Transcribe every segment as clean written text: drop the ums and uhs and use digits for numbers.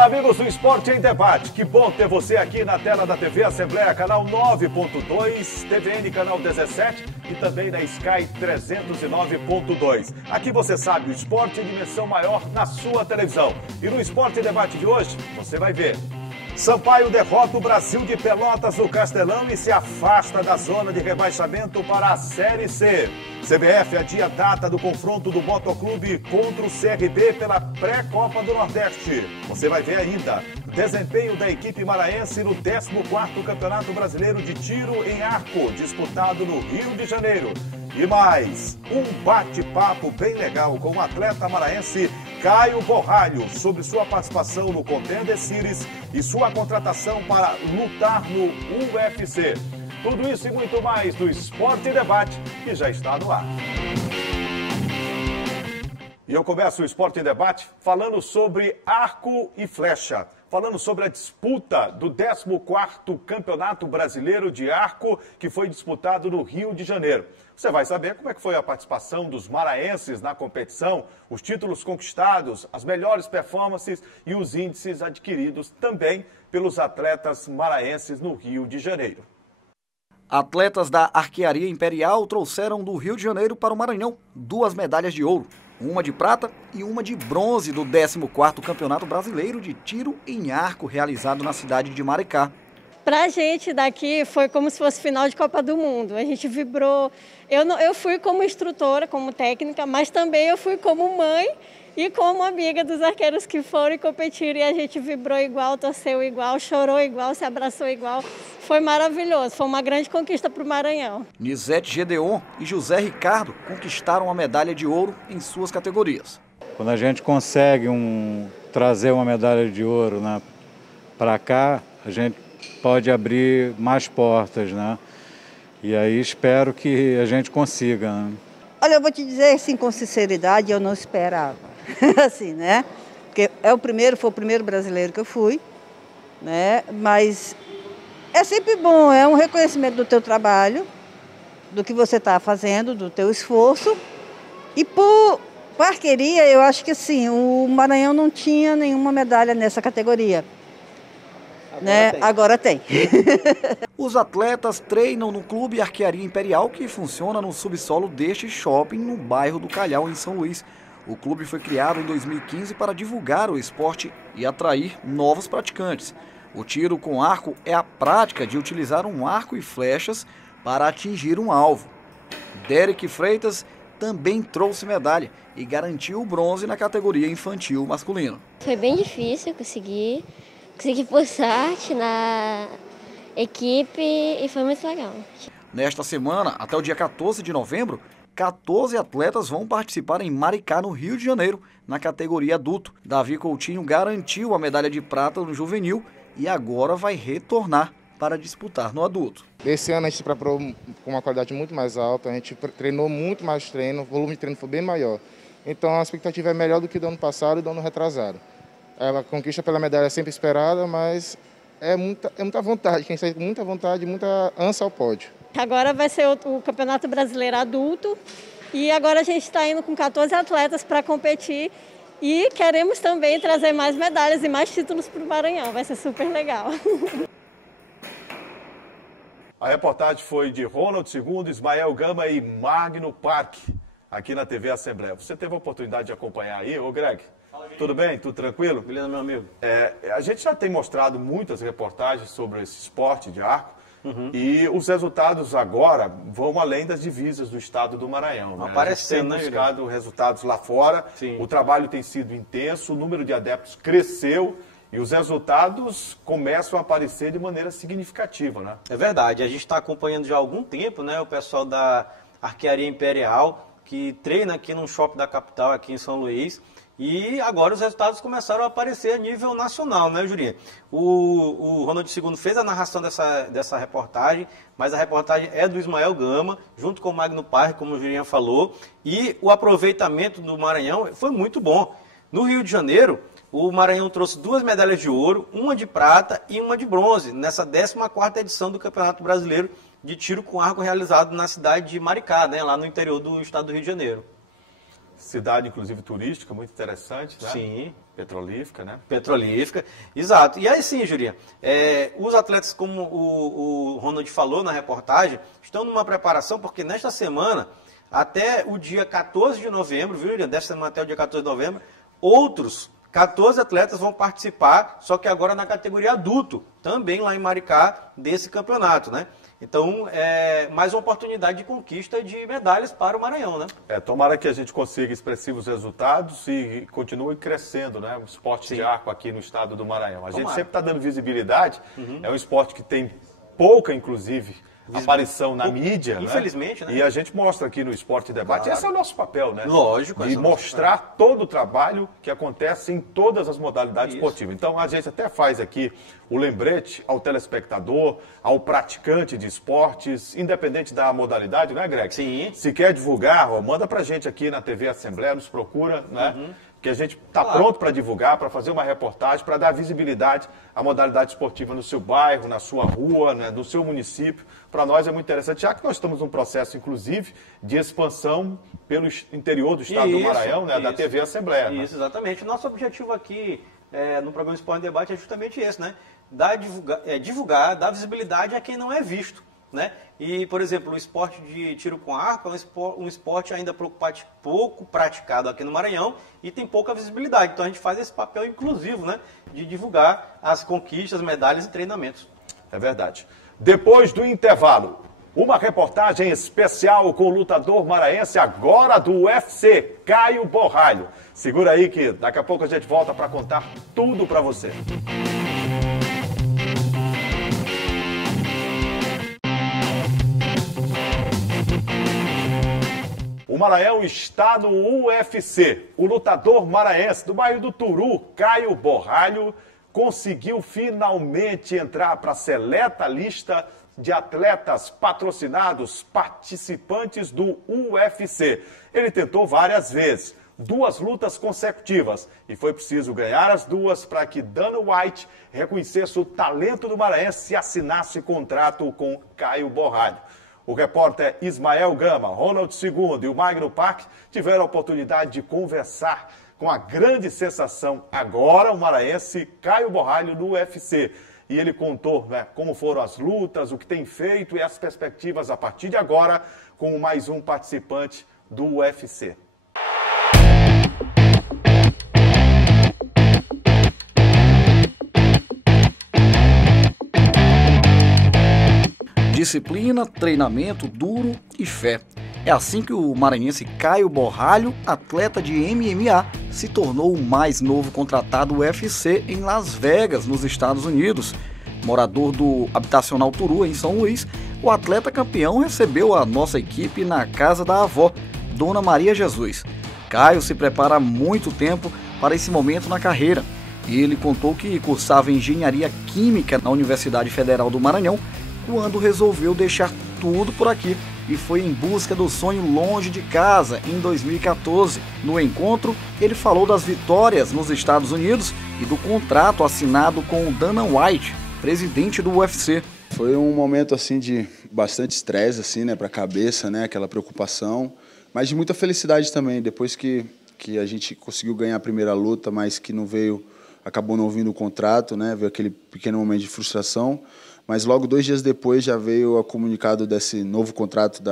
Olá, amigos do Esporte em Debate. Que bom ter você aqui na tela da TV Assembleia, canal 9.2, TVN canal 17 e também na Sky 309.2. Aqui você sabe, o esporte em dimensão maior na sua televisão. E no Esporte em Debate de hoje, você vai ver. Sampaio derrota o Brasil de Pelotas no Castelão e se afasta da zona de rebaixamento para a Série C. CBF adia a data do confronto do Motoclube contra o CRB pela pré-Copa do Nordeste. Você vai ver ainda o desempenho da equipe maranhense no 14º Campeonato Brasileiro de Tiro em Arco, disputado no Rio de Janeiro. E mais, um bate-papo bem legal com o atleta maranhense Caio Borralho sobre sua participação no Contender Series e sua contratação para lutar no UFC. Tudo isso e muito mais do Esporte em Debate, que já está no ar. E eu começo o Esporte em Debate falando sobre arco e flecha. Falando sobre a disputa do 14º Campeonato Brasileiro de Arco, que foi disputado no Rio de Janeiro. Você vai saber como é que foi a participação dos maranhenses na competição, os títulos conquistados, as melhores performances e os índices adquiridos também pelos atletas maranhenses no Rio de Janeiro. Atletas da Arquearia Imperial trouxeram do Rio de Janeiro para o Maranhão 2 medalhas de ouro, uma de prata e uma de bronze do 14º Campeonato Brasileiro de Tiro em Arco, realizado na cidade de Maricá. Pra gente daqui foi como se fosse final de Copa do Mundo. A gente vibrou. Eu fui como instrutora, como técnica, mas também eu fui como mãe e como amiga dos arqueiros que foram e competiram. E a gente vibrou igual, torceu igual, chorou igual, se abraçou igual. Foi maravilhoso, foi uma grande conquista para o Maranhão. Nisete Gedeon e José Ricardo conquistaram a medalha de ouro em suas categorias. Quando a gente consegue trazer uma medalha de ouro, né, para cá, a gente pode abrir mais portas, né? E aí espero que a gente consiga, né? Olha, eu vou te dizer assim, com sinceridade, eu não esperava, assim, né? Porque foi o primeiro brasileiro que eu fui, né? Mas é sempre bom, é um reconhecimento do teu trabalho, do que você está fazendo, do teu esforço. E por arqueria, eu acho que assim, o Maranhão não tinha nenhuma medalha nessa categoria. Agora tem. Os atletas treinam no Clube Arquearia Imperial, que funciona no subsolo deste shopping no bairro do Calhau, em São Luís. O clube foi criado em 2015 para divulgar o esporte e atrair novos praticantes. O tiro com arco é a prática de utilizar um arco e flechas para atingir um alvo. Derek Freitas também trouxe medalha e garantiu o bronze na categoria infantil masculino. Foi bem difícil consegui por sorte na equipe e foi muito legal. Nesta semana, até o dia 14 de novembro, 14 atletas vão participar em Maricá, no Rio de Janeiro, na categoria adulto. Davi Coutinho garantiu a medalha de prata no juvenil e agora vai retornar para disputar no adulto. Esse ano a gente se preparou com uma qualidade muito mais alta, a gente treinou muito mais treino, o volume de treino foi bem maior. Então a expectativa é melhor do que do ano passado e do ano retrasado. A conquista pela medalha é sempre esperada, mas é muita vontade, quem sai com muita vontade, muita ânsia ao pódio. Agora vai ser o Campeonato Brasileiro Adulto e agora a gente está indo com 14 atletas para competir e queremos também trazer mais medalhas e mais títulos para o Maranhão, vai ser super legal. A reportagem foi de Ronald II, Ismael Gama e Magno Parque, aqui na TV Assembleia. Você teve a oportunidade de acompanhar aí, ô Greg? Tudo bem? Tudo tranquilo? Beleza, meu amigo. A gente já tem mostrado muitas reportagens sobre esse esporte de arco e os resultados agora vão além das divisas do estado do Maranhão. Né? Aparecendo, a gente tem buscado resultados lá fora, Sim. O trabalho tem sido intenso, o número de adeptos cresceu e os resultados começam a aparecer de maneira significativa, né? É verdade, a gente está acompanhando já há algum tempo, né, o pessoal da Arquearia Imperial, que treina aqui no shopping da capital, aqui em São Luís. E agora os resultados começaram a aparecer a nível nacional, né, Jurinha? O Ronald II fez a narração dessa reportagem, mas a reportagem é do Ismael Gama, junto com o Magno Parque, como o Jurinha falou, e o aproveitamento do Maranhão foi muito bom. No Rio de Janeiro, o Maranhão trouxe 2 medalhas de ouro, uma de prata e uma de bronze, nessa 14ª edição do Campeonato Brasileiro de Tiro com Arco realizado na cidade de Maricá, né, lá no interior do estado do Rio de Janeiro. cidade, inclusive, turística, muito interessante, né? Sim. Petrolífica, né? Petrolífica, exato. E aí sim, Jurinha, os atletas, como o Ronald falou na reportagem, estão numa preparação, porque nesta semana, até o dia 14 de novembro, viu, Jurinha? Desta semana até o dia 14 de novembro, outros 14 atletas vão participar, só que agora na categoria adulto, também lá em Maricá, desse campeonato, né? Então, mais uma oportunidade de conquista de medalhas para o Maranhão, né? Tomara que a gente consiga expressivos resultados e continue crescendo, né? O esporte de arco aqui no estado do Maranhão. A gente sempre está dando visibilidade, é um esporte que tem pouca, inclusive, aparição na mídia, infelizmente, né? E a gente mostra aqui no Esporte Debate, esse é o nosso papel, né? Lógico. De mostrar todo o trabalho que acontece em todas as modalidades esportivas. Então a gente até faz aqui o lembrete ao telespectador, ao praticante de esportes, independente da modalidade, né, Greg? Sim. Se quer divulgar, manda pra gente aqui na TV Assembleia, nos procura, né? Que a gente está pronto para divulgar, para fazer uma reportagem, para dar visibilidade à modalidade esportiva no seu bairro, na sua rua, né, no seu município. Para nós é muito interessante, já que nós estamos num processo, inclusive, de expansão pelo interior do estado do Maranhão, né, da TV Assembleia. Isso, exatamente. Nosso objetivo aqui no programa Esporte Debate é justamente esse, né? Divulgar, dar visibilidade a quem não é visto. Né? E, por exemplo, o esporte de tiro com arco é um esporte ainda pouco praticado aqui no Maranhão e tem pouca visibilidade. Então a gente faz esse papel inclusivo, né, de divulgar as conquistas, medalhas e treinamentos. É verdade. Depois do intervalo, uma reportagem especial com o lutador maranhense agora do UFC, Caio Borralho. Segura aí que daqui a pouco a gente volta para contar tudo para você. O Maranhão está no UFC. O lutador maranhense do bairro do Turu, Caio Borralho, conseguiu finalmente entrar para a seleta lista de atletas patrocinados, participantes do UFC. Ele tentou várias vezes, 2 lutas consecutivas, e foi preciso ganhar as 2 para que Dana White reconhecesse o talento do maranhense e assinasse contrato com Caio Borralho. O repórter Ismael Gama, Ronald II e o Magno Park tiveram a oportunidade de conversar com a grande sensação agora, o maranhense Caio Borralho no UFC. E ele contou, né, como foram as lutas, o que tem feito e as perspectivas a partir de agora com mais um participante do UFC. Disciplina, treinamento duro e fé. É assim que o maranhense Caio Borralho, atleta de MMA, se tornou o mais novo contratado UFC em Las Vegas, nos Estados Unidos. Morador do habitacional Turu, em São Luís, o atleta campeão recebeu a nossa equipe na casa da avó, Dona Maria Jesus. Caio se prepara há muito tempo para esse momento na carreira. Ele contou que cursava Engenharia Química na Universidade Federal do Maranhão, quando resolveu deixar tudo por aqui e foi em busca do sonho longe de casa em 2014. No encontro, ele falou das vitórias nos Estados Unidos e do contrato assinado com o Dana White, presidente do UFC. Foi um momento assim de bastante estresse assim, né, para a cabeça, né, aquela preocupação, mas de muita felicidade também, depois que a gente conseguiu ganhar a primeira luta, mas que não veio, acabou não vindo o contrato, né, veio aquele pequeno momento de frustração. Mas logo 2 dias depois já veio o comunicado desse novo contrato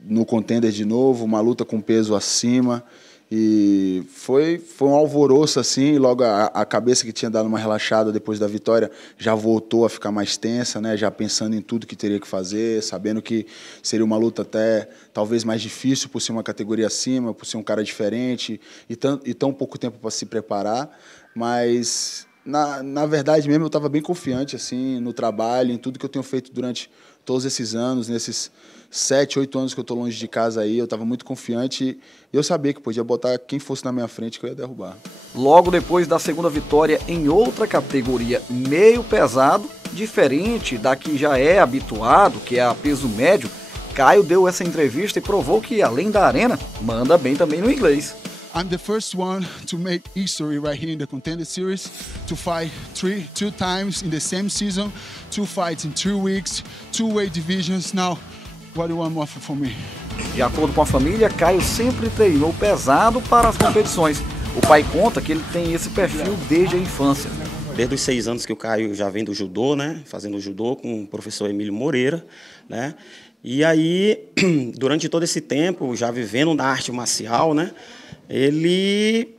no Contender de novo, uma luta com peso acima. E foi um alvoroço assim, e logo a cabeça que tinha dado uma relaxada depois da vitória já voltou a ficar mais tensa, né? Já pensando em tudo que teria que fazer, sabendo que seria uma luta até talvez mais difícil por ser uma categoria acima, por ser um cara diferente e tão pouco tempo para se preparar, mas... Na verdade mesmo, eu estava bem confiante assim, no trabalho, em tudo que eu tenho feito durante todos esses anos, nesses 7, 8 anos que eu estou longe de casa aí, eu estava muito confiante e eu sabia que podia botar quem fosse na minha frente que eu ia derrubar. Logo depois da segunda vitória em outra categoria meio pesado, diferente da que já é habituado, que é a peso médio, Caio deu essa entrevista e provou que, além da arena, manda bem também no inglês. I'm the first one to make history right here in the Contender Series, to fight two times in the same season, 2 fights in 2 weeks, 2 weight divisions. Now, what do you want more from me? De acordo com a família, Caio sempre treinou pesado para as competições. O pai conta que ele tem esse perfil desde a infância. Desde os 6 anos que o Caio já vem do judô, né? Fazendo judô com o professor Emílio Moreira, né? E aí, durante todo esse tempo, já vivendo na arte marcial, né? Ele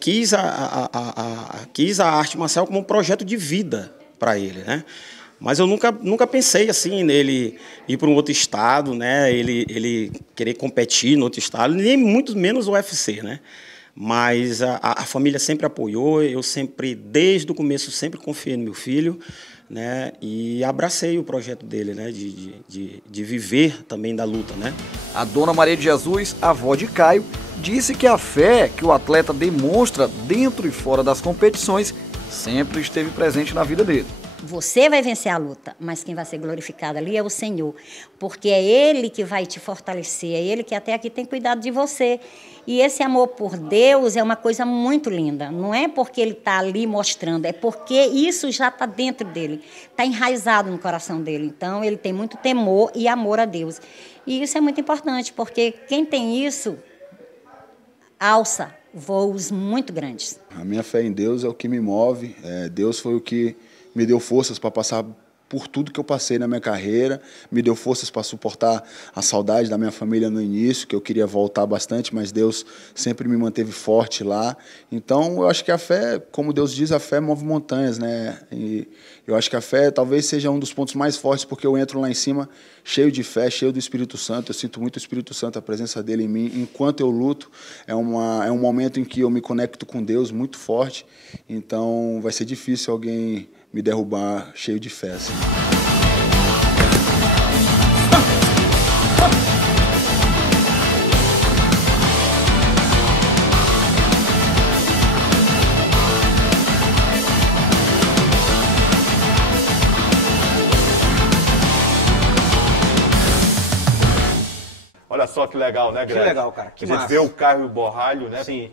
quis a arte marcial como um projeto de vida para ele, né? Mas eu nunca pensei assim nele ir para um outro estado, né? Ele querer competir no outro estado, nem muito menos o UFC, né? Mas a família sempre apoiou, eu sempre, desde o começo, sempre confiei no meu filho, né? E abracei o projeto dele, né? De viver também da luta, né? A dona Maria de Jesus, avó de Caio, disse que a fé que o atleta demonstra dentro e fora das competições sempre esteve presente na vida dele. Você vai vencer a luta, mas quem vai ser glorificado ali é o Senhor, porque é Ele que vai te fortalecer, é Ele que até aqui tem cuidado de você. E esse amor por Deus é uma coisa muito linda, não é porque Ele está ali mostrando, é porque isso já está dentro dele, está enraizado no coração dele. Então, ele tem muito temor e amor a Deus. E isso é muito importante, porque quem tem isso, alça voos muito grandes. A minha fé em Deus é o que me move, Deus foi o que me deu forças para passar por tudo que eu passei na minha carreira, me deu forças para suportar a saudade da minha família no início, que eu queria voltar bastante, mas Deus sempre me manteve forte lá. Então, eu acho que a fé, como Deus diz, a fé move montanhas, né? E eu acho que a fé talvez seja um dos pontos mais fortes, porque eu entro lá em cima cheio de fé, cheio do Espírito Santo, eu sinto muito o Espírito Santo, a presença dele em mim. Enquanto eu luto, é um momento em que eu me conecto com Deus muito forte, então vai ser difícil alguém me derrubar cheio de fé, assim. Olha só que legal, né, Greg? Que legal, cara. Que a gente massa. vê o Caio Borralho, né? Sim.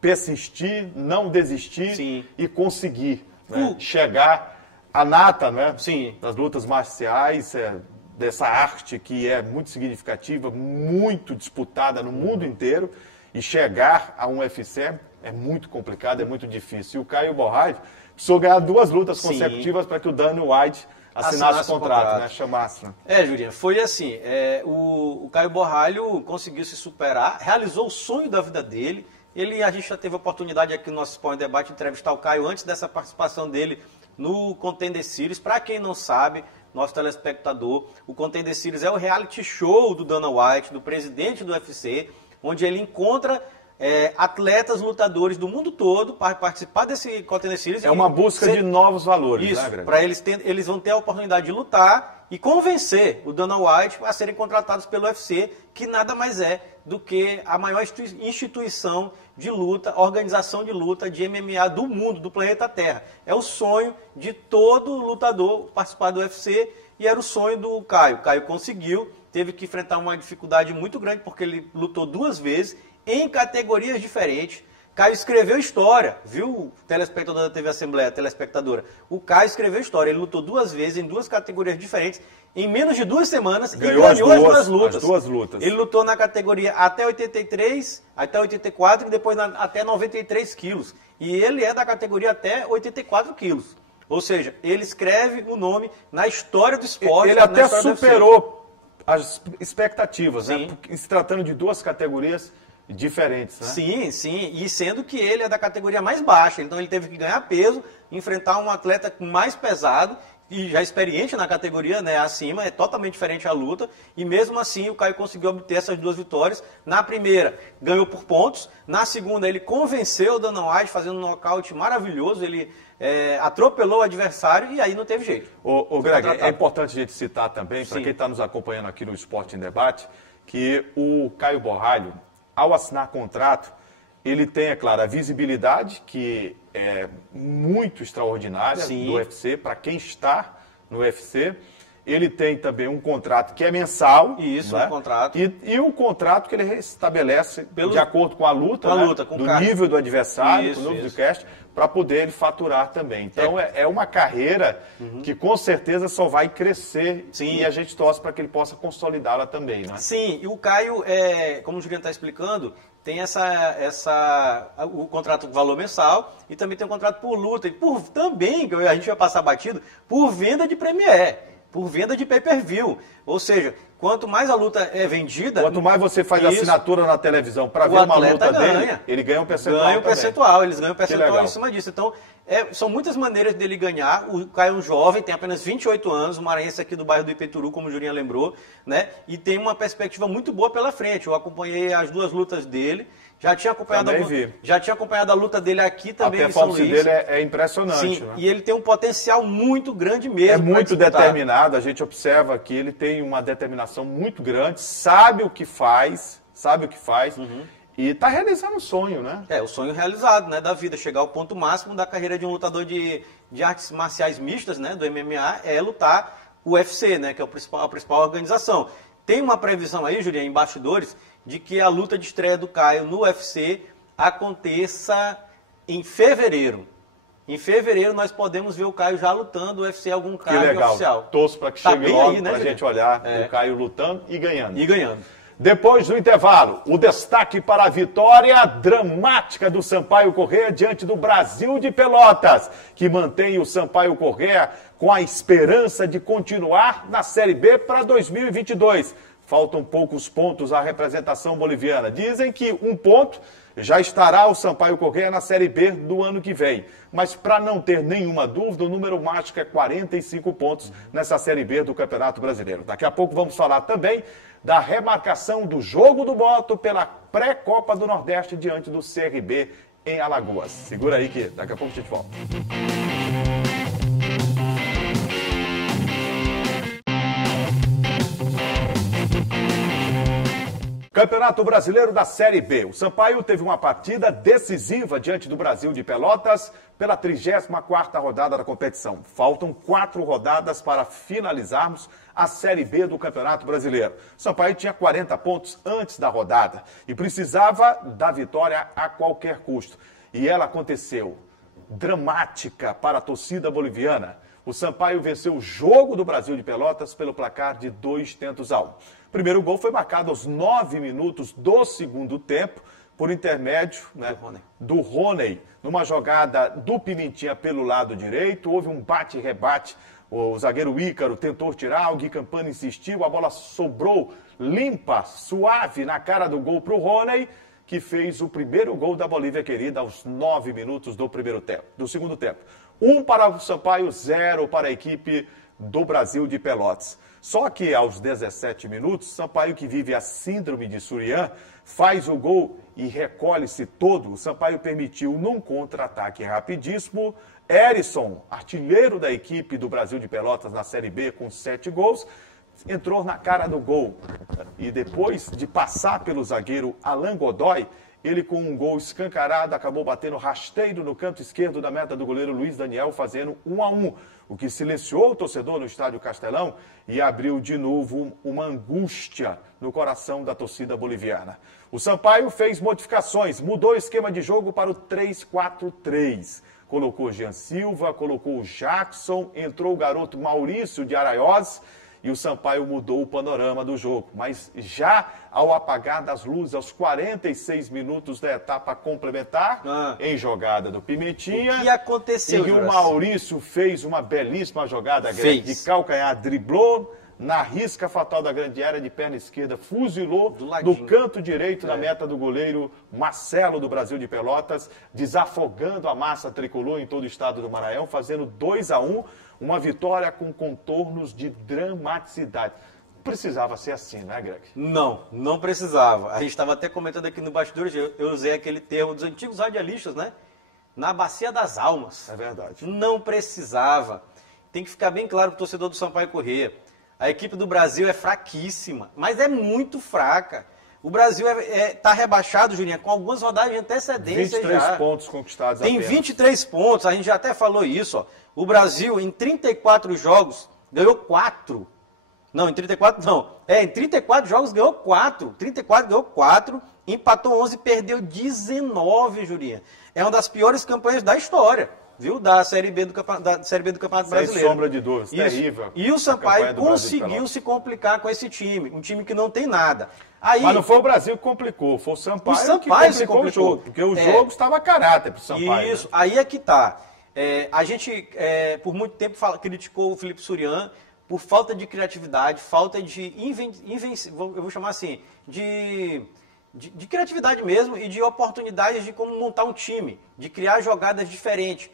Persistir, não desistir. Sim. E conseguir, né? Chegar à nata, né? Sim. Das lutas marciais, dessa arte que é muito significativa, muito disputada no mundo inteiro, e chegar a um UFC é muito complicado, é muito difícil. E o Caio Borralho precisou ganhar 2 lutas consecutivas para que o Dana White assinasse o contrato, né? Chamasse. Né? Jurinha, foi assim, o Caio Borralho conseguiu se superar, realizou o sonho da vida dele. A gente já teve a oportunidade aqui no nosso Sport Debate de entrevistar o Caio antes dessa participação dele no Contender Series. Para quem não sabe, nosso telespectador, o Contender Series é o reality show do Dana White, do presidente do UFC, onde ele encontra atletas, lutadores do mundo todo para participar desse Contender Series. É uma busca de novos valores, isso, né, Greg? Para eles vão ter a oportunidade de lutar e convencer o Dana White a serem contratados pelo UFC, que nada mais é do que a maior instituição de luta, organização de luta de MMA do mundo, do planeta Terra. É o sonho de todo lutador participar do UFC e era o sonho do Caio. O Caio conseguiu, teve que enfrentar uma dificuldade muito grande porque ele lutou 2 vezes em categorias diferentes. Caio escreveu história, viu, telespectador da TV Assembleia, telespectadora? O Caio escreveu história, ele lutou 2 vezes em 2 categorias diferentes, em menos de 2 semanas, ganhou as 2 lutas. As 2 lutas. Ele lutou na categoria até 83, até 84 e depois até 93 quilos. E ele é da categoria até 84 quilos. Ou seja, ele escreve o nome na história do esporte. Ele até superou as expectativas, né? Porque, se tratando de 2 categorias diferentes, né? Sim, sim. E sendo que ele é da categoria mais baixa. Então ele teve que ganhar peso, enfrentar um atleta mais pesado e já experiente na categoria, né, acima, é totalmente diferente a luta. E mesmo assim o Caio conseguiu obter essas 2 vitórias. Na primeira, ganhou por pontos. Na segunda, ele convenceu o Dana White, fazendo um nocaute maravilhoso. Ele atropelou o adversário e aí não teve jeito. Ô Greg, é importante a gente citar também, para quem está nos acompanhando aqui no Esporte em Debate, que o Caio Borralho, ao assinar contrato, ele tem, é claro, a visibilidade, que é muito extraordinária do UFC, para quem está no UFC, Ele tem também um contrato que é mensal. Isso, né? um contrato. E o contrato que ele estabelece de acordo com a luta, com do caixa. nível do adversário, Isso, com o nível isso. do cast, para poder ele faturar também. Então é uma carreira que com certeza só vai crescer. Sim. E a gente torce para que ele possa consolidá-la também. Né? Sim, e o Caio, como o Juliano está explicando, tem o contrato com valor mensal e também tem um contrato por luta. E também, que a gente vai passar batido, por venda de Premier, por venda de pay-per-view. Ou seja, quanto mais a luta é vendida... Quanto mais você faz assinatura na televisão para ver uma luta dele, ele ganha um percentual Ganha um percentual, eles ganham um percentual legal. em cima disso. Então, são muitas maneiras dele ganhar. O Caio é um jovem, tem apenas 28 anos, um maranhense aqui do bairro do Ipeturu, como o Jurinha lembrou, né? E tem uma perspectiva muito boa pela frente. Eu acompanhei as 2 lutas dele, já tinha acompanhado a luta dele aqui também em São Luís. A performance dele é impressionante. Sim, né? E ele tem um potencial muito grande mesmo. É muito determinado, a gente observa que ele tem uma determinação muito grande, sabe o que faz, e está realizando um sonho, né? O sonho realizado, né, da vida, chegar ao ponto máximo da carreira de um lutador de artes marciais mistas, né, do MMA, é lutar o UFC, né, que é a principal organização. Tem uma previsão aí, Juliana, em bastidores, de que a luta de estreia do Caio no UFC aconteça em fevereiro. Em fevereiro nós podemos ver o Caio já lutando o UFC algum card oficial. Torço para que chegue logo, aí, né, para a gente olhar o Caio lutando e ganhando. Depois do intervalo, o destaque para a vitória dramática do Sampaio Corrêa diante do Brasil de Pelotas, que mantém o Sampaio Corrêa com a esperança de continuar na Série B para 2022. Faltam poucos pontos à representação boliviana. Dizem que 1 ponto já estará o Sampaio Corrêa na Série B do ano que vem. Mas para não ter nenhuma dúvida, o número mágico é 45 pontos nessa Série B do Campeonato Brasileiro. Daqui a pouco vamos falar também da remarcação do jogo do Moto pela pré-Copa do Nordeste diante do CRB em Alagoas. Segura aí que daqui a pouco a gente volta. Campeonato Brasileiro da Série B. O Sampaio teve uma partida decisiva diante do Brasil de Pelotas pela 34ª rodada da competição. Faltam 4 rodadas para finalizarmos a Série B do Campeonato Brasileiro. O Sampaio tinha 40 pontos antes da rodada e precisava da vitória a qualquer custo. E ela aconteceu. Dramática para a torcida boliviana. O Sampaio venceu o jogo do Brasil de Pelotas pelo placar de 2-1. O primeiro gol foi marcado aos 9 minutos do segundo tempo, por intermédio do Rony. Numa jogada do Pimentinha pelo lado direito, houve um bate-rebate. O zagueiro Ícaro tentou tirar, o Gui Campana insistiu, a bola sobrou limpa, suave na cara do gol para o Rony, que fez o primeiro gol da Bolívia querida aos 9 minutos do segundo tempo. 1 para o Sampaio, 0 para a equipe do Brasil de Pelotas. Só que aos 17 minutos, Sampaio, que vive a síndrome de Surian, faz o gol e recolhe-se todo. O Sampaio permitiu, num contra-ataque rapidíssimo, Erisson, artilheiro da equipe do Brasil de Pelotas na Série B com 7 gols, entrou na cara do gol. E depois de passar pelo zagueiro Alan Godoy, ele com um gol escancarado acabou batendo rasteiro no canto esquerdo da meta do goleiro Luiz Daniel, fazendo 1-1, o que silenciou o torcedor no Estádio Castelão e abriu de novo uma angústia no coração da torcida boliviana. O Sampaio fez modificações, mudou o esquema de jogo para o 3-4-3. Colocou Jean Silva, colocou o Jackson, entrou o garoto Maurício de Araiós, e o Sampaio mudou o panorama do jogo. Mas já ao apagar das luzes, aos 46 minutos da etapa complementar, em jogada do Pimentinha... O que aconteceu, E o Maurício fez uma belíssima jogada de calcanhar, driblou na risca fatal da grande área de perna esquerda, fuzilou do canto direito da meta do goleiro Marcelo do Brasil de Pelotas, desafogando a massa tricolor em todo o estado do Maranhão, fazendo 2-1, uma vitória com contornos de dramaticidade. Precisava ser assim, né, Greg? Não, não precisava. A gente estava até comentando aqui no bastidores, eu usei aquele termo dos antigos radialistas, né? Na bacia das almas. É verdade. Não precisava. Tem que ficar bem claro para o torcedor do Sampaio Corrêa. A equipe do Brasil é fraquíssima, mas é muito fraca. O Brasil está rebaixado, Julinha, com algumas rodadas de antecedência 23 já. pontos conquistados Tem apenas. 23 pontos, a gente já até falou isso. Ó. O Brasil, em 34 jogos, ganhou 4. Não, em 34 não. Em 34 jogos ganhou 4. 34 ganhou 4, empatou 11 e perdeu 19, Jurinha. É uma das piores campanhas da história, viu? Da Série B do Campeonato Brasileiro. Sem sombra de dúvidas, terrível. E o Sampaio conseguiu se complicar com esse time, um time que não tem nada. Aí, mas não foi o Brasil que complicou, foi o Sampaio que complicou o jogo, porque o jogo estava a caráter para o Sampaio. Isso, né? Aí é que tá. A gente, por muito tempo, criticou o Felipe Surian por falta de criatividade, falta de eu vou chamar assim, de criatividade mesmo e de oportunidades de como montar um time, de criar jogadas diferentes.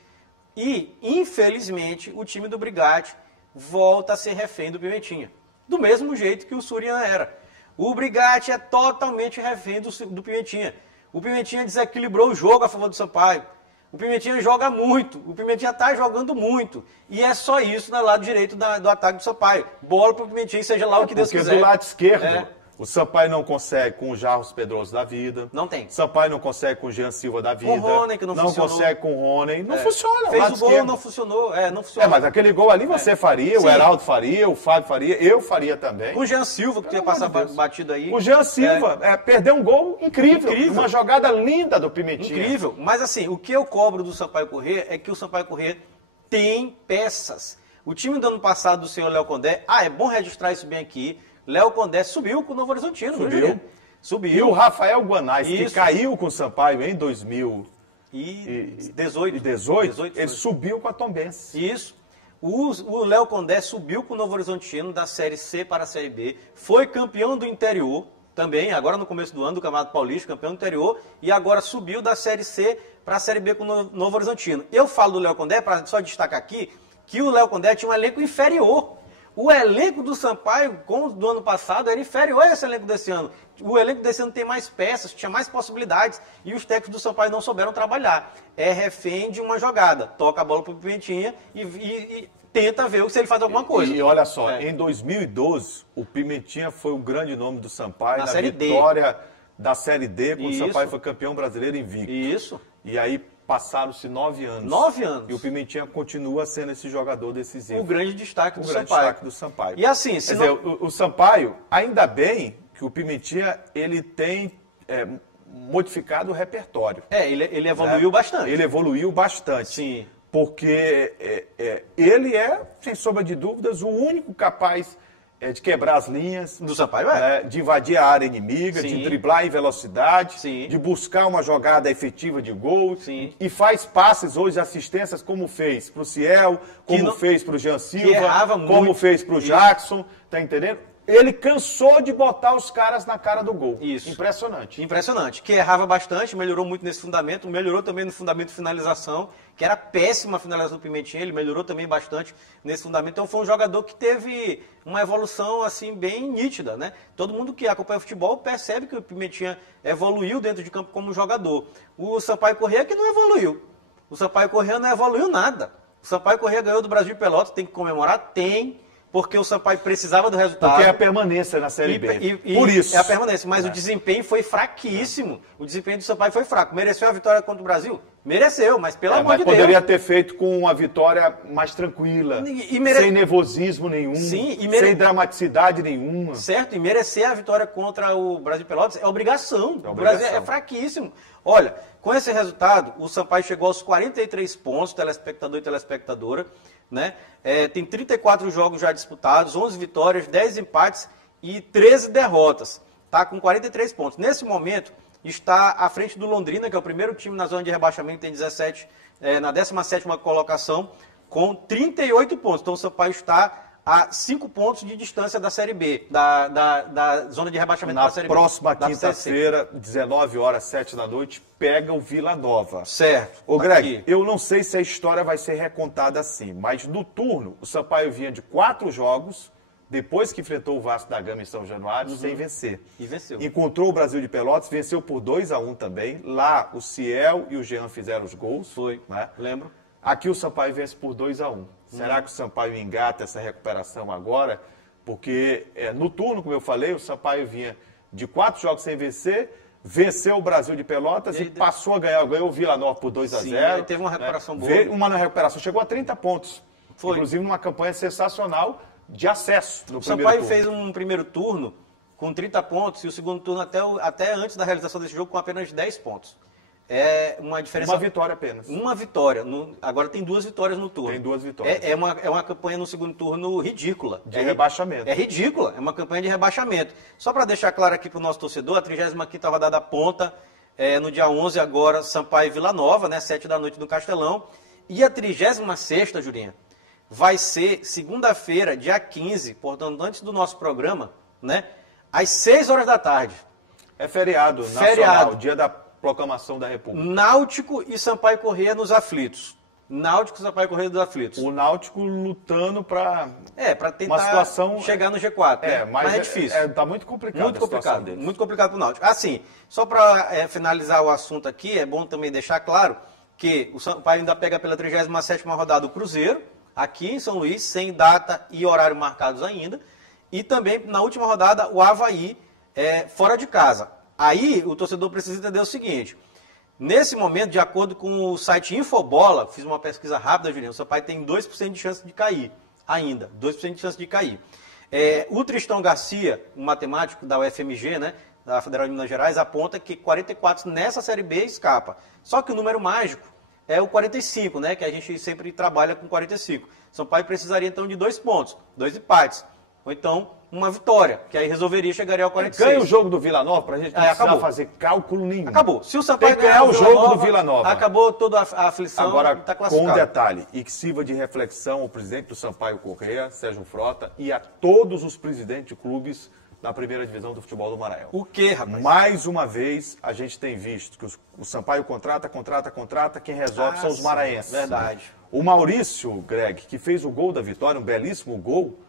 E, infelizmente, o time do Brigatti volta a ser refém do Pimentinha. Do mesmo jeito que o Surian era. O Brigatti é totalmente refém do Pimentinha. O Pimentinha desequilibrou o jogo a favor do Sampaio. O Pimentinha joga muito, o Pimentinha está jogando muito. E é só isso no lado direito do ataque do Sampaio. Bola para o Pimentinha, seja lá o que Deus quiser. Porque do lado esquerdo, o Sampaio não consegue com o Jarros Pedroso da vida. Não tem. Sampaio não consegue com o Jean Silva da vida. Com o Rony, que não funcionou. Não consegue com o Rony. Não funciona. Fez o gol, esquerdo. Não funcionou. Não funcionou. Mas aquele gol ali você faria, o Heraldo faria, o Fábio faria, eu faria também. Com o Jean Silva, que ia passar batido aí. O Jean Silva perdeu um gol incrível. Uma jogada linda do Pimentinha. Incrível. Mas assim, o que eu cobro do Sampaio Corrêa é que o Sampaio Corrêa tem peças. O time do ano passado do senhor Léo Condé, é bom registrar isso bem aqui, Léo Condé subiu com o Novo Horizontino. Subiu. E o Rafael Guanais, que caiu com o Sampaio em 2018, ele subiu com a Tombense. Isso. O Léo Condé subiu com o Novo Horizontino da Série C para a Série B, foi campeão do interior também, agora no começo do ano, do Campeonato Paulista, campeão do interior, e agora subiu da Série C para a Série B com o Novo Horizontino. Eu falo do Léo Condé, para só destacar aqui, que o Léo Condé tinha um elenco inferior. O elenco do Sampaio, como do ano passado, era inferior a esse elenco desse ano. O elenco desse ano tem mais peças, tinha mais possibilidades, e os técnicos do Sampaio não souberam trabalhar. É refém de uma jogada. Toca a bola para o Pimentinha e tenta ver se ele faz alguma coisa. E olha só, em 2012, o Pimentinha foi o grande nome do Sampaio na Série vitória da Série D, quando o Sampaio foi campeão brasileiro invicto. Isso. E aí passaram-se 9 anos. 9 anos. E o Pimentinha continua sendo esse jogador decisivo. O grande destaque do Sampaio. Destaque do Sampaio. E assim, Quer dizer, o Sampaio, ainda bem que o Pimentinha, ele tem modificado o repertório. Ele evoluiu bastante. Ele evoluiu bastante. Sim. Porque ele é, sem sombra de dúvidas, o único capaz de quebrar as linhas. Do Sampaio, de invadir a área inimiga, Sim. de driblar em velocidade, Sim. de buscar uma jogada efetiva de gol. Sim. E faz passes hoje, assistências, como fez para o Ciel, como fez para o Jean Silva, como fez para o Jackson, tá entendendo? Ele cansou de botar os caras na cara do gol. Isso. Impressionante. Impressionante. Que errava bastante, melhorou muito nesse fundamento, melhorou também no fundamento de finalização, que era péssima a finalização do Pimentinha, ele melhorou também bastante nesse fundamento. Então foi um jogador que teve uma evolução assim bem nítida, né? Todo mundo que acompanha o futebol percebe que o Pimentinha evoluiu dentro de campo como jogador. O Sampaio Corrêa que não evoluiu. O Sampaio Corrêa não evoluiu nada. O Sampaio Corrêa ganhou do Brasil de Pelotas, tem que comemorar? Tem. Porque o Sampaio precisava do resultado. Porque é a permanência na Série B. Por isso. É a permanência, mas o desempenho foi fraquíssimo. O desempenho do Sampaio foi fraco. Mereceu a vitória contra o Brasil? Mereceu, mas pelo amor de Deus. Poderia ter feito com uma vitória mais tranquila, sem nervosismo nenhum, sem dramaticidade nenhuma. Certo, e merecer a vitória contra o Brasil de Pelotas é obrigação. O Brasil é fraquíssimo. Olha, com esse resultado, o Sampaio chegou aos 43 pontos, telespectador e telespectadora, né? Tem 34 jogos já disputados, 11 vitórias, 10 empates e 13 derrotas. Está com 43 pontos. Nesse momento, está à frente do Londrina, que é o primeiro time na zona de rebaixamento, tem 17, na 17ª colocação, com 38 pontos. Então o Sampaio está a 5 pontos de distância da Série B, da zona de rebaixamento da Série B. Na próxima quinta-feira, 19 horas, 7 da noite, pega o Vila Nova. Certo. Ô Greg, eu não sei se a história vai ser recontada assim, mas no turno, o Sampaio vinha de 4 jogos, depois que enfrentou o Vasco da Gama em São Januário, sem vencer. E venceu. Encontrou o Brasil de Pelotas, venceu por 2-1 também. Lá, o Ciel e o Jean fizeram os gols. Foi, né? Lembro. Aqui o Sampaio vence por 2-1. Será que o Sampaio engata essa recuperação agora? Porque no turno, como eu falei, o Sampaio vinha de 4 jogos sem vencer, venceu o Brasil de Pelotas e passou a ganhar. Ganhou o Vila Nova por 2-0. Teve uma recuperação boa. Veio uma recuperação, chegou a 30 pontos. Foi. Inclusive numa campanha sensacional de acesso no O primeiro Sampaio turno. fez um primeiro turno com 30 pontos e o segundo turno até antes da realização desse jogo com apenas 10 pontos. É uma diferença... Uma vitória apenas. Uma vitória. Agora tem 2 vitórias no turno. Tem 2 vitórias. É uma campanha no segundo turno ridícula. De rebaixamento. É ridícula. É uma campanha de rebaixamento. Só para deixar claro aqui para o nosso torcedor, a 35ª rodada ponta no dia 11 agora, Sampaio e Vila Nova, né, 7 da noite no Castelão. E a 36ª, Jurinha, vai ser segunda-feira, dia 15, portanto, antes do nosso programa, né, às 6 horas da tarde. É feriado nacional, dia da proclamação da República. Náutico e Sampaio Corrêa nos aflitos. Náutico e Sampaio Corrêa nos aflitos. O Náutico lutando para tentar uma situação, chegar no G4. Né? Mas é difícil. Tá muito complicado. Muito complicado. Muito complicado para o Náutico. Assim, só para finalizar o assunto aqui, é bom também deixar claro que o Sampaio ainda pega pela 37ª rodada o Cruzeiro, aqui em São Luís, sem data e horário marcados ainda. E também, na última rodada, o Avaí fora de casa. Aí, o torcedor precisa entender o seguinte. Nesse momento, de acordo com o site Infobola, fiz uma pesquisa rápida, Juliano, o Sampaio tem 2% de chance de cair ainda. 2% de chance de cair. O Tristão Garcia, um matemático da UFMG, né, da Federal de Minas Gerais, aponta que 44 nessa Série B escapa. Só que o número mágico é o 45, né, que a gente sempre trabalha com 45. Sampaio precisaria, então, de 2 pontos, 2 empates. Ou então, uma vitória, que aí resolveria, chegaria ao 46. Ganha o jogo do Vila Nova pra gente não precisar fazer cálculo nenhum. Acabou. Se o Sampaio tem que ganhar o jogo do Vila Nova. Acabou toda a aflição. Agora, tá classificado. com um detalhe, e que sirva de reflexão ao presidente do Sampaio Corrêa, Sérgio Frota, e a todos os presidentes de clubes da primeira divisão do futebol do Maranhão. O quê, rapaz? Mais uma vez, a gente tem visto que o Sampaio contrata, quem resolve são os maranhenses. Verdade. O Maurício, Greg, que fez o gol da vitória, um belíssimo gol,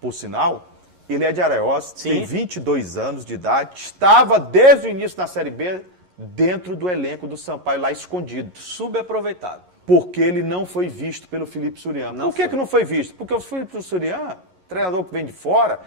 por sinal, ele é de Araiós, tem 22 anos de idade, estava desde o início na Série B dentro do elenco do Sampaio, lá escondido. Subaproveitado. Porque ele não foi visto pelo Felipe Surian. Por que não foi visto? Porque o Felipe Surian, treinador que vem de fora,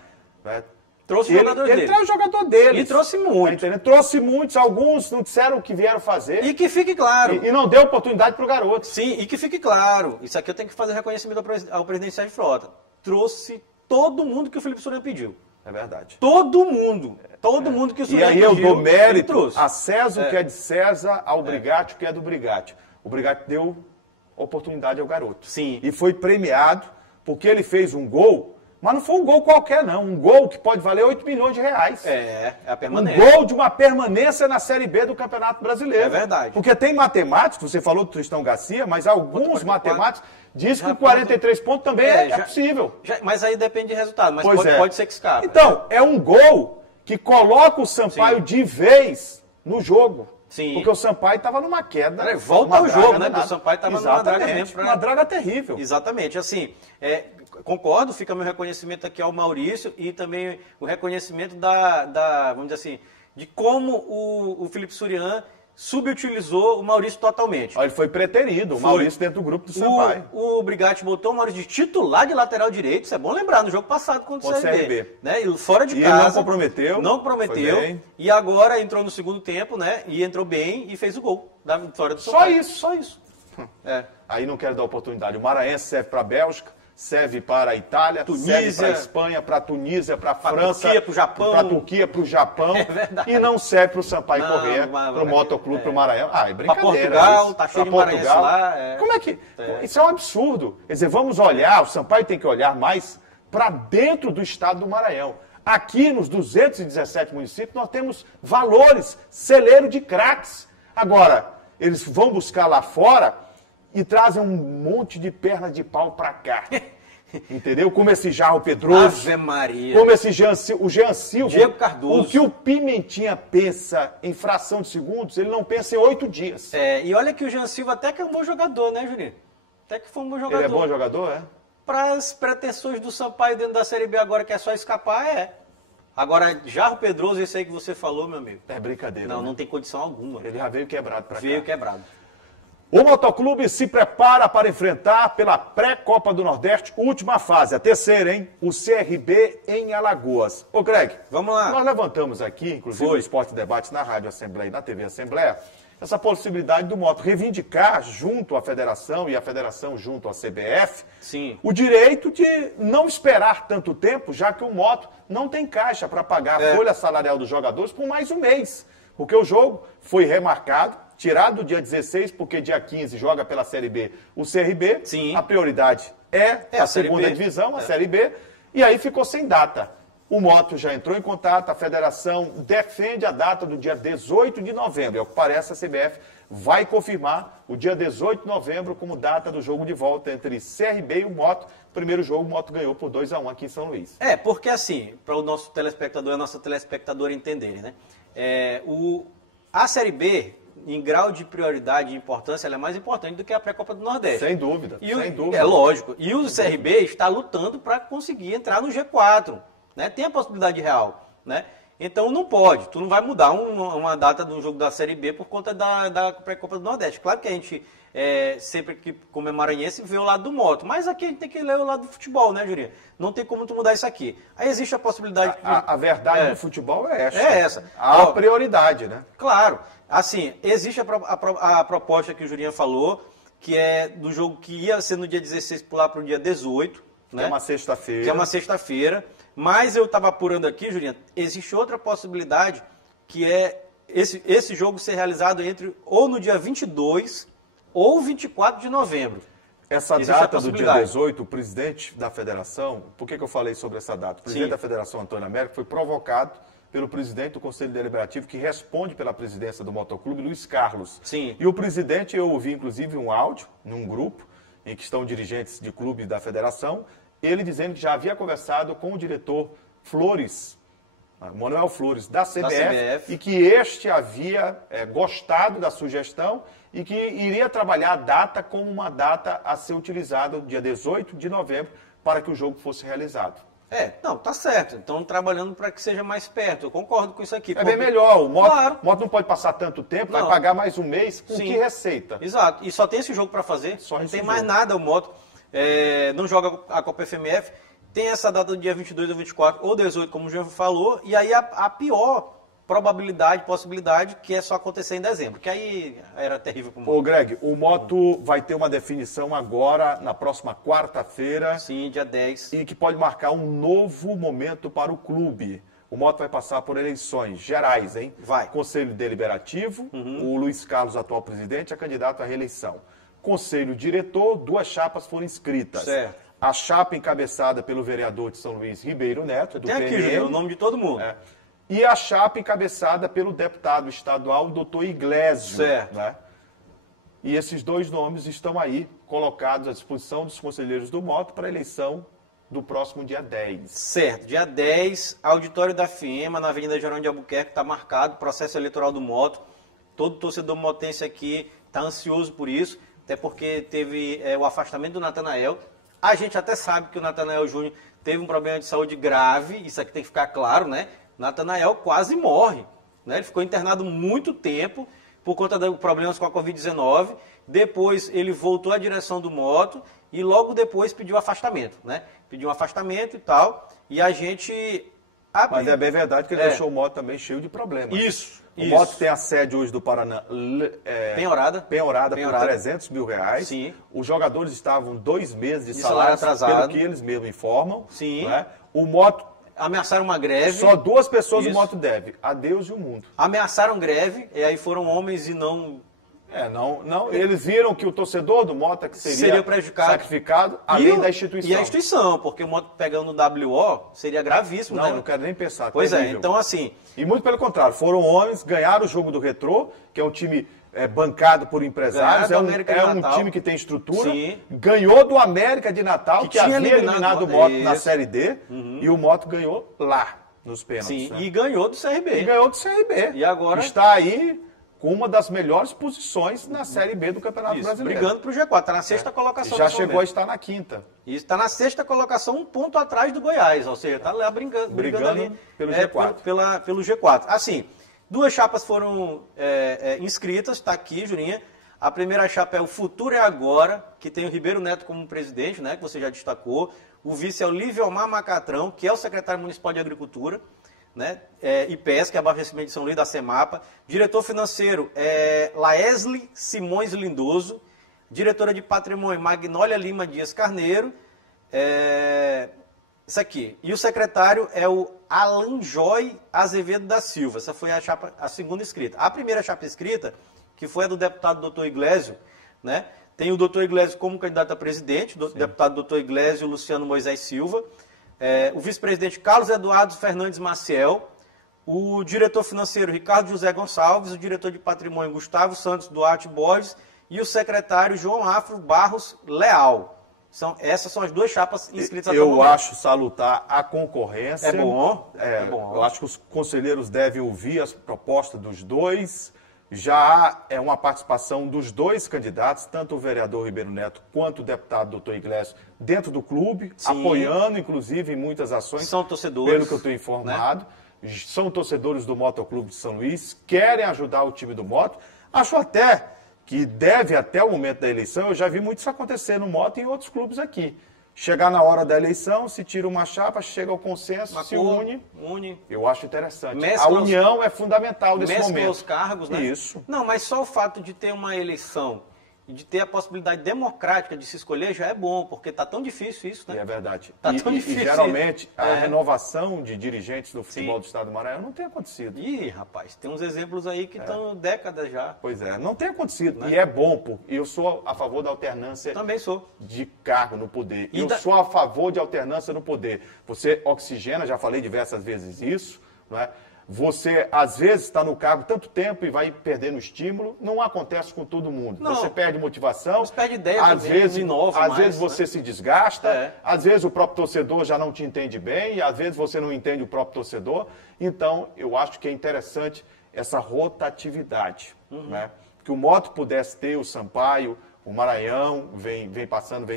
trouxe o jogador dele. Ele trouxe o jogador dele. E trouxe muito. Trouxe muitos, alguns não disseram o que vieram fazer. E que fique claro. E não deu oportunidade para o garoto. Sim, e que fique claro. Isso aqui eu tenho que fazer reconhecimento ao presidente Sérgio Frota. Trouxe todo mundo que o Felipe Surian pediu. É verdade. Todo mundo. Todo mundo que o Surian pediu. E aí eu dou mérito a César o que é de César, ao Brigatti o que é do Brigatti. O Brigatti deu oportunidade ao garoto. Sim. E foi premiado porque ele fez um gol. Mas não foi um gol qualquer, não. Um gol que pode valer 8 milhões de reais. É a permanência. Um gol de uma permanência na Série B do Campeonato Brasileiro. É verdade. Porque tem matemáticos, você falou do Tristão Garcia, mas alguns matemáticos dizem que 43 pontos também é possível. Mas aí depende de resultado, mas pode ser que escape. Então, é um gol que coloca o Sampaio de vez no jogo. Sim. Porque o Sampaio estava numa queda. Volta ao jogo, né? Porque o Sampaio estava numa draga mesmo. Uma draga terrível. Exatamente. Assim, concordo, fica meu reconhecimento aqui ao Maurício e também o reconhecimento vamos dizer assim, de como o Felipe Surian subutilizou o Maurício totalmente. Ele foi preterido, o Maurício dentro do grupo do Sampaio. O Brigatti botou o Maurício de titular de lateral direito, isso é bom lembrar, no jogo passado contra o CRB. Né? E fora de casa. Ele não comprometeu. Não comprometeu. E agora entrou no segundo tempo, né? E entrou bem e fez o gol da vitória do Sampaio. Só isso. Aí não quero dar oportunidade. O Maranhense serve para a Bélgica, serve para a Itália, serve para a Espanha, para a Tunísia, para a França, Turquia, para o Japão. Para a Turquia, para o Japão. É verdade. E não serve para o Sampaio Corrêa, para o Motoclube, para o Maranhão. É brincadeira. Para Portugal, tá cheio de maranhense lá. Como é que... Isso é um absurdo. Quer dizer, vamos olhar, o Sampaio tem que olhar mais para dentro do estado do Maranhão. Aqui nos 217 municípios nós temos valores, celeiro de craques. Agora, eles vão buscar lá fora e trazem um monte de perna de pau para cá. Entendeu? Como esse Jarro Pedroso. Ave Maria. Como esse o Jean Silva. Diego Cardoso. O que o Pimentinha pensa em fração de segundos, ele não pensa em 8 dias. E olha que o Jean Silva até que é um bom jogador, né, Juninho? Até que foi um bom jogador. Ele é bom jogador, é? Para as pretensões do Sampaio dentro da Série B agora, que é só escapar, Agora, Jarro Pedroso, esse aí que você falou, meu amigo. É brincadeira. Não tem condição alguma. Ele já veio quebrado para cá. Veio quebrado. O Motoclube se prepara para enfrentar pela pré-Copa do Nordeste, última fase, a terceira, hein? O CRB em Alagoas. Ô, Greg, vamos lá. Nós levantamos aqui, inclusive no Esporte Debates na Rádio Assembleia e na TV Assembleia, essa possibilidade do Moto reivindicar junto à federação e a federação junto à CBF o direito de não esperar tanto tempo, já que o Moto não tem caixa para pagar a folha salarial dos jogadores por mais um mês. Porque o jogo foi remarcado, tirado do dia 16, porque dia 15 joga pela Série B o CRB. A prioridade é a segunda divisão, a Série B, e aí ficou sem data. O Moto já entrou em contato, a federação defende a data do dia 18 de novembro. Ao que parece, a CBF vai confirmar o dia 18 de novembro como data do jogo de volta entre CRB e o Moto. Primeiro jogo, o Moto ganhou por 2-1 aqui em São Luís. Porque assim, para o nosso telespectador e a nossa telespectadora entenderem, né? A Série B, em grau de prioridade e importância, ela é mais importante do que a pré-Copa do Nordeste. Sem dúvida, sem dúvida. É lógico. E o CRB está lutando para conseguir entrar no G4. Né? Tem a possibilidade real, né? Então não pode, tu não vai mudar uma data do jogo da Série B por conta da pré-Copa do Nordeste. Claro que a gente, sempre que como é maranhense, vê o lado do Moto, mas aqui a gente tem que ler o lado do futebol, né, Jurinha? Não tem como tu mudar isso aqui. Aí existe a possibilidade... A verdade do futebol é essa. A prioridade, né? Claro. Assim, existe a proposta que o Jurinha falou, que é do jogo que ia ser no dia 16 pular para o dia 18. Que é uma sexta-feira. Que é uma sexta-feira. Mas eu estava apurando aqui, Jurinha, existe outra possibilidade, que é esse jogo ser realizado ou no dia 22 ou 24 de novembro. Essa data do dia 18, o presidente da federação, por que eu falei sobre essa data? O presidente da federação, Antônio Américo, foi provocado pelo presidente do Conselho Deliberativo, que responde pela presidência do Motoclube, Luiz Carlos. E o presidente, eu ouvi inclusive um áudio num grupo, em que estão dirigentes de clube da federação, ele dizendo que já havia conversado com o diretor Flores, Manuel Flores, da CBF, e que este havia gostado da sugestão e que iria trabalhar a data como uma data a ser utilizada no dia 18 de novembro para que o jogo fosse realizado. Não, tá certo. Estão trabalhando para que seja mais perto. Eu concordo com isso aqui. Bem melhor. O Moto não pode passar tanto tempo, vai pagar mais um mês com que receita? Exato. E só tem esse jogo para fazer. Não tem mais nada o Moto. Não joga a Copa FMF, tem essa data do dia 22 ou 24 ou 18, como o Jean falou, e aí a pior possibilidade, que é só acontecer em dezembro, que aí era terrível para o Moto. Ô Greg, o Moto vai ter uma definição agora, na próxima quarta-feira. Sim, dia 10. E que pode marcar um novo momento para o clube. O Moto vai passar por eleições gerais, hein? Vai. Conselho Deliberativo, o Luiz Carlos, atual presidente, é candidato à reeleição. Conselho diretor, 2 chapas foram inscritas. Certo. A chapa encabeçada pelo vereador de São Luís, Ribeiro Neto, do PNM. Tem aqui, o nome de todo mundo. E a chapa encabeçada pelo deputado estadual, doutor Iglesio. Certo. Né? E esses 2 nomes estão aí, colocados à disposição dos conselheiros do Moto para a eleição do próximo dia 10. Certo. Dia 10, auditório da FIEMA, na Avenida Jerônimo de Albuquerque, está marcado, processo eleitoral do Moto. Todo torcedor motense aqui está ansioso por isso. Até porque teve o afastamento do Natanael. A gente até sabe que o Natanael Júnior teve um problema de saúde grave, isso aqui tem que ficar claro, né? Natanael quase morre, né? Ele ficou internado muito tempo por conta de problemas com a Covid-19. Depois ele voltou à direção do Moto e logo depois pediu afastamento, né? Pediu um afastamento e tal. E a gente... Mas é bem verdade que ele deixou o Moto também cheio de problemas. Isso. O Moto tem a sede hoje do Paraná penhorada por R$300 mil. Sim. Os jogadores estavam 2 meses de salário atrasado, pelo que eles mesmos informam. Sim. Né? O Moto... Ameaçaram uma greve. Só 2 pessoas o Moto deve. A Deus e o mundo. Ameaçaram greve, e aí foram homens e não... Não. Eles viram que o torcedor do Moto que seria prejudicado, sacrificado, além da instituição. E a instituição, porque o Moto pegando o WO seria gravíssimo, né? Não quero nem pensar. Pois terrível. Então assim... E muito pelo contrário, foram homens, ganharam o jogo do Retrô, que é um time bancado por empresários, é um time que tem estrutura, ganhou do América de Natal, que havia eliminado o Moto na Série D, e o Moto ganhou lá, nos pênaltis. E ganhou do CRB. E agora... Está aí... com uma das melhores posições na Série B do Campeonato Brasileiro. Brigando para o G4, está na 6ª colocação. Já chegou a estar na 5ª. E está na 6ª colocação, 1 ponto atrás do Goiás, ou seja, está lá brigando ali pelo G4. Pelo G4. Assim, 2 chapas foram inscritas, está aqui, Jurinha. A primeira chapa é o Futuro é Agora, que tem o Ribeiro Neto como presidente, né, que você já destacou. O vice é o Liviomar Macatrão, que é o secretário municipal de Agricultura. né? IPES, que é abastecimento de São Luís, da CEMAPA. Diretor financeiro é Laesli Simões Lindoso. Diretora de patrimônio, Magnólia Lima Dias Carneiro. Isso aqui. E o secretário é o Alan Joy Azevedo da Silva. Essa foi a segunda escrita. A primeira chapa escrita, que foi a do deputado doutor Iglesio, né? Tem o doutor Iglesio como candidato a presidente, o deputado doutor Iglesio Luciano Moisés Silva, o vice-presidente Carlos Eduardo Fernandes Maciel, o diretor financeiro Ricardo José Gonçalves, o diretor de patrimônio Gustavo Santos Duarte Borges e o secretário João Afro Barros Leal. Essas são as duas chapas inscritas até o momento. Eu acho salutar a concorrência. É bom. É bom. Eu acho que os conselheiros devem ouvir as propostas dos dois. Já é uma participação dos dois candidatos, tanto o vereador Ribeiro Neto quanto o deputado doutor Iglesio, dentro do clube, sim, apoiando, inclusive, em muitas ações. São torcedores. Pelo que eu estou informado. Né? São torcedores do Motoclube de São Luís, querem ajudar o time do Moto. Acho até que deve, até o momento da eleição, eu já vi muito isso acontecer no Moto e em outros clubes aqui. Chegar na hora da eleição, se tira uma chapa, chega ao consenso, se une. Eu acho interessante. A união é fundamental nesse momento. Mescla os cargos, né? Isso. Não, mas só o fato de ter uma eleição e de ter a possibilidade democrática de se escolher já é bom, porque está tão difícil isso, né? É verdade. Tá tão difícil. E geralmente a renovação de dirigentes do futebol do Estado do Maranhão não tem acontecido. Ih, rapaz, tem uns exemplos aí que estão décadas já. Pois é, não tem acontecido. Né? E é bom, e eu sou a favor da alternância. Também sou. De cargo no poder. Eu sou a favor de alternância no poder. Você oxigena, já falei diversas vezes isso, não é? Você, às vezes, está no cargo tanto tempo e vai perdendo estímulo. Não acontece com todo mundo. Não. Você perde motivação. Você perde ideia às vezes, às vezes você se desgasta. Às vezes o próprio torcedor já não te entende bem. E às vezes você não entende o próprio torcedor. Então, eu acho que é interessante essa rotatividade. Né? Que o Moto pudesse ter o Sampaio, o Maranhão, vem passando,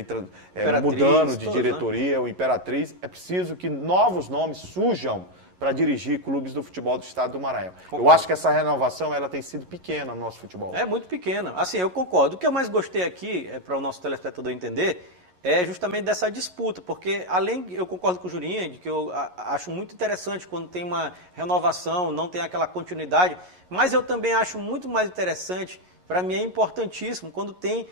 mudando de diretoria, né? O Imperatriz. É preciso que novos nomes surjam para dirigir clubes do futebol do Estado do Maranhão. Concordo. Eu acho que essa renovação ela tem sido pequena no nosso futebol. É muito pequena. Assim, eu concordo. O que eu mais gostei aqui, para o nosso telespectador entender, é justamente dessa disputa, porque eu concordo com o Jurinha, de que eu acho muito interessante quando tem uma renovação, não tem aquela continuidade, mas eu também acho muito mais interessante, para mim é importantíssimo, quando tem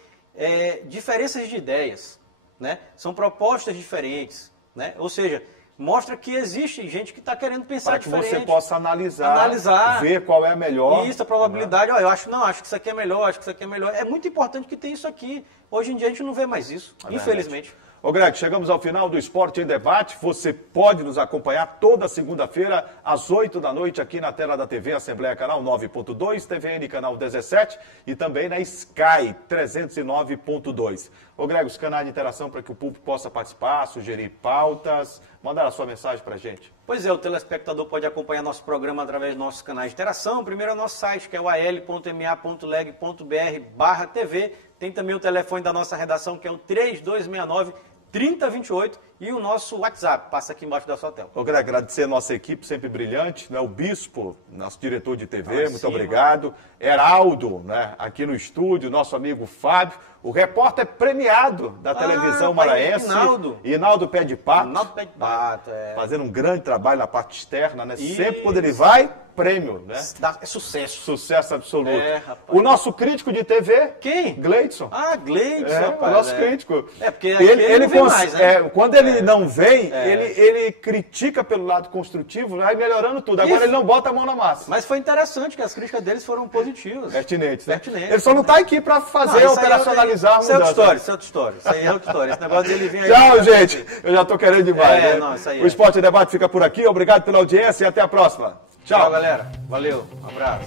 diferenças de ideias, né? São propostas diferentes, né? Ou seja, mostra que existe gente que está querendo pensar diferente. Para que você possa analisar, ver qual é a melhor. Isso, a probabilidade. Né? Eu acho que isso aqui é melhor, acho que isso aqui é melhor. É muito importante que tenha isso aqui. Hoje em dia a gente não vê mais isso, infelizmente. Ô Greg, chegamos ao final do Esporte em Debate. Você pode nos acompanhar toda segunda-feira, às 8 da noite, aqui na tela da TV Assembleia Canal 9.2, TVN Canal 17 e também na Sky 309.2. Ô Greg, os canais de interação para que o público possa participar, sugerir pautas, mandar a sua mensagem para a gente. Pois é, o telespectador pode acompanhar nosso programa através dos nossos canais de interação. Primeiro é o nosso site, que é o al.ma.leg.br/TV. Tem também o telefone da nossa redação, que é o 3269-3028, e o nosso WhatsApp, passa aqui embaixo da sua tela. Eu quero agradecer a nossa equipe sempre brilhante, né? O Bispo, nosso diretor de TV, muito obrigado. Heraldo, né? Aqui no estúdio, nosso amigo Fábio, o repórter premiado da televisão maranhense. Hinaldo Pé de Pato. Hinaldo Pé de Pato, fazendo um grande trabalho na parte externa, né? Sempre quando ele vai, prêmio, né? É sucesso. Sucesso absoluto. O nosso crítico de TV. Quem? Gleidson. Gleidson, rapaz. O nosso crítico. Porque ele não vem mais, né? Quando ele não vem, ele critica pelo lado construtivo, vai melhorando tudo. Agora ele não bota a mão na massa. Mas foi interessante que as críticas deles foram positivas. Pertinentes, né? Ele só não está aqui para fazer operacionalizar a mudança. Isso é outra história. Isso aí é outra história. Esse negócio dele vir aí... Tchau, gente. Eu já estou querendo demais. Isso aí o Esporte Debate fica por aqui. Obrigado pela audiência e até a próxima. Tchau, galera. Valeu. Um abraço.